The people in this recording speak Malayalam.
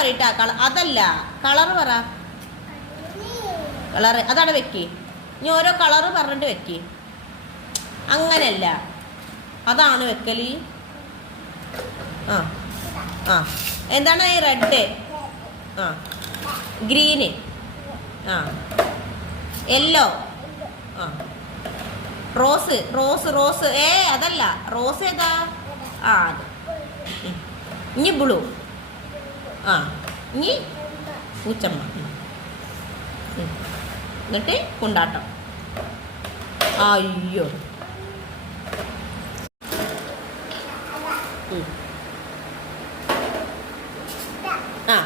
പറയട്ടാ. അതല്ല, കളറ് പറ. കളറ് അതാണ് വെക്കി. ഇനി ഓരോ കളറ് പറഞ്ഞിട്ട് വെക്കി. അങ്ങനെയല്ല, അതാണ് വെക്കല്. ആ ആ എന്താണ് ഈ റെഡ്? ആ ഗ്രീന്. ആ യെല്ലോ. ആ റോസ് റോസ് റോസ്. അതല്ല, റോസ് ഏതാ? ആ അത്. ഇനി ബ്ലൂ. ആ ഇനി പൂച്ചമ്മ. എന്നിട്ട് കൊണ്ടാട്ടം. അയ്യോ. ആ